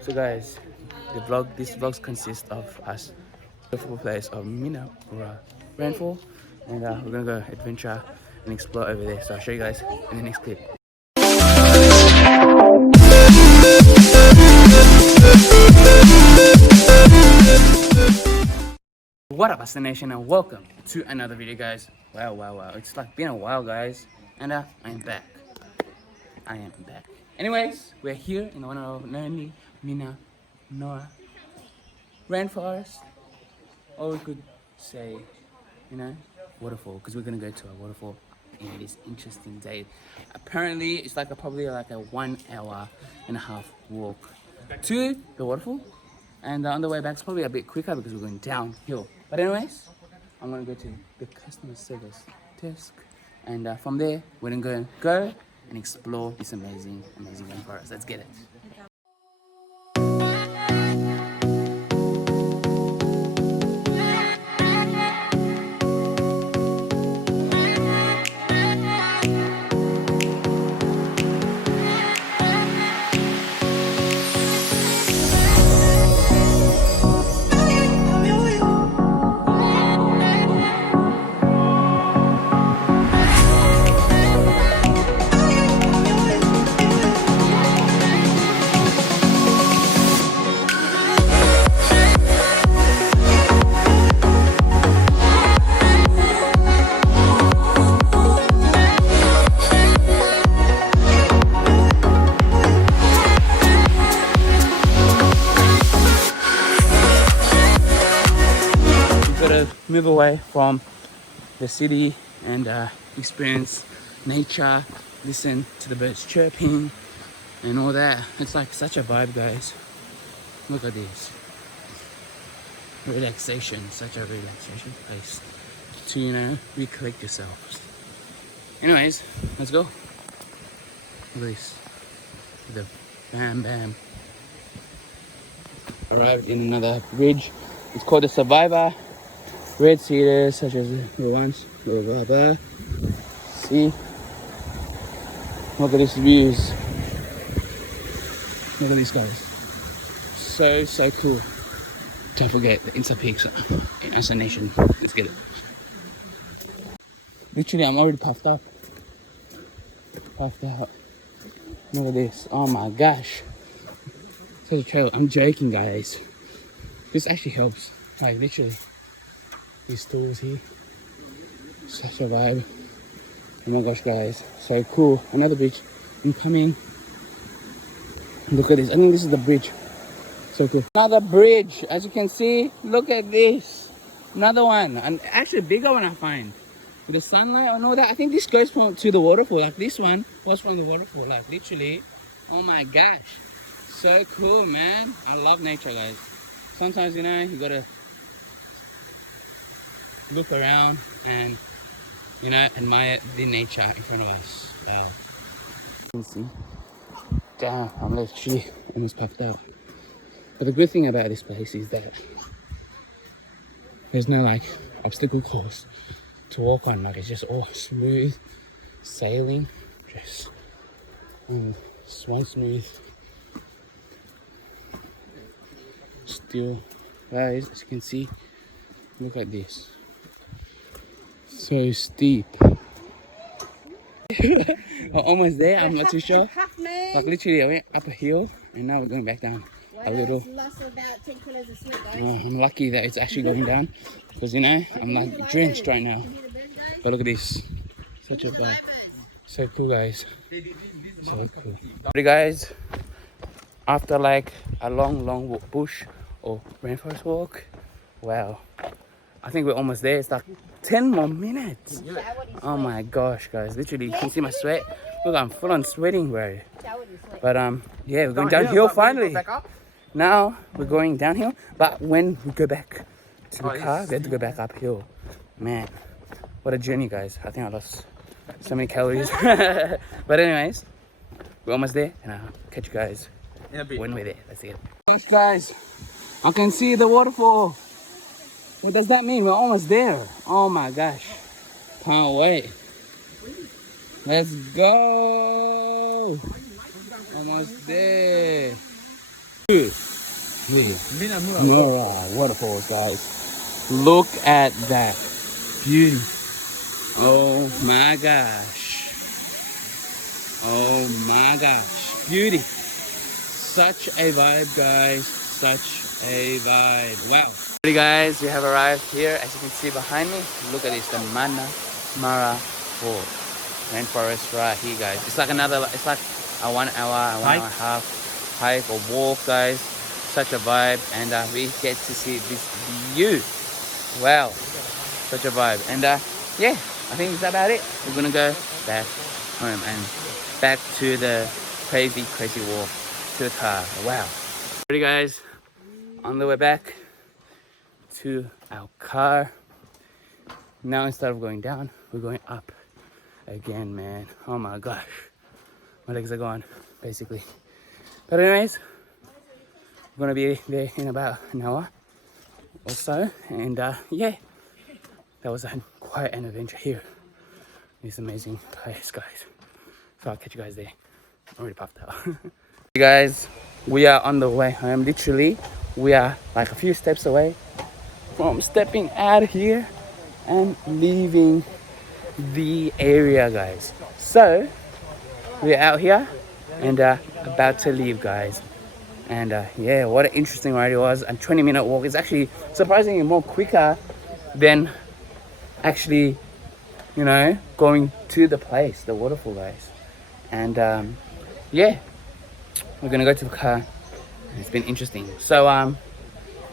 So guys, this vlog consists of us beautiful place of Minnamurra Rainforest, and we're gonna go adventure and explore over there. So I'll show you guys in the next clip. What up, Ahsan Nation, and welcome to another video, guys. Wow, it's like been a while, guys, and I am back. Anyways, we're here in the one and only Minnamurra Rainforest, or we could say, waterfall, because we're gonna go to a waterfall in this interesting day. Apparently, it's like probably like a 1.5 hour walk to the waterfall, and on the way back it's probably a bit quicker because we're going downhill. But anyways, I'm gonna go to the customer service desk, and from there we're gonna go and explore this amazing rainforest. Let's get it. Move away from the city and experience nature, listen to the birds chirping and all that. It's like such a vibe, guys. Look at this. Relaxation, such a relaxation place to, recollect yourselves. Anyways, let's go. Look at this. The bam. Arrived in another bridge. It's called the Survivor. Red cedars such as the ones, blah blah blah. See? Look at these views. Look at these guys. So cool. Don't forget the Insta Peaks in Ahsan Nation. Let's get it. Literally, I'm already puffed out. Look at this. Oh my gosh. Such a trail. I'm joking, guys. This actually helps. Like literally. These stores here, such a vibe. Oh my gosh, guys, so cool. Another bridge incoming. Look at this. I think this is the bridge. So cool. Another bridge, as you can see. Look at this. Another one, and actually a bigger one I find. With the sunlight and all that. I think this goes to the waterfall. Like this one was from the waterfall. Like literally. Oh my gosh, so cool, man. I love nature, guys. Sometimes you gotta look around and admire the nature in front of us. Wow. You can see. Damn, I'm literally almost puffed out. But the good thing about this place is that there's no like obstacle course to walk on. Like it's just all smooth sailing, just swan smooth. Still, guys, as you can see, look at this. So steep. We're almost there. I'm not too sure. Like literally, I went up a hill and now we're going back down a little. I'm lucky that it's actually going down because I'm like drenched right now. But look at this. Such a vibe. So cool, guys. So cool. Alright, guys. After like a long bush or rainforest walk, wow. I think we're almost there. It's like 10 more minutes. Oh my gosh, guys. Literally, you can see my sweat. Look, I'm full on sweating, bro. But yeah, we're going downhill finally. Now we're going downhill. But when we go back to the car, we have to go back uphill. Man, what a journey, guys. I think I lost so many calories. But anyways, we're almost there. And I'll catch you guys when we're there. Let's see it. Yes, guys. I can see the waterfall. What does that mean? We're almost there. Oh my gosh. Can't wait. Let's go. Almost there. Minnamurra Waterfalls, guys. Look at that beauty. Oh my gosh. Oh my gosh. Beauty. Such a vibe, guys. Such a vibe. Wow. Alrighty, guys, we have arrived here. As you can see behind me, look at this, the Minnamurra Rainforest right here, guys. It's like it's like a 1 hour, 1 hour and a half hike or walk, guys. Such a vibe, and we get to see this view. Wow, such a vibe. And yeah, I think that's about it. We're gonna go back home and back to the crazy walk to the car. Wow. Alrighty, guys, on the way back to our car. Now instead of going down, we're going up again, man. Oh my gosh, my legs are gone basically. But anyways, we're gonna be there in about an hour or so, and yeah, that was quite an adventure here. This amazing place, guys. So I'll catch you guys there. I'm already puffed out. Hey guys, we are on the way home. Literally, we are like a few steps away from stepping out of here and leaving the area, guys. So we're out here and about to leave, guys. And yeah, what an interesting ride it was. A 20-minute walk is actually surprisingly more quicker than actually, you know, going to the place, the waterfall, guys. And yeah, we're gonna go to the car. It's been interesting. So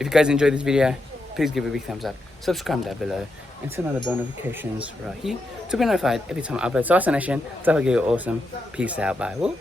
if you guys enjoyed this video, please give it a big thumbs up, subscribe down below, and turn on the bell notifications right here to be notified every time I upload. So Ahsan Nation, have a good, awesome. Peace out. Bye. Woo.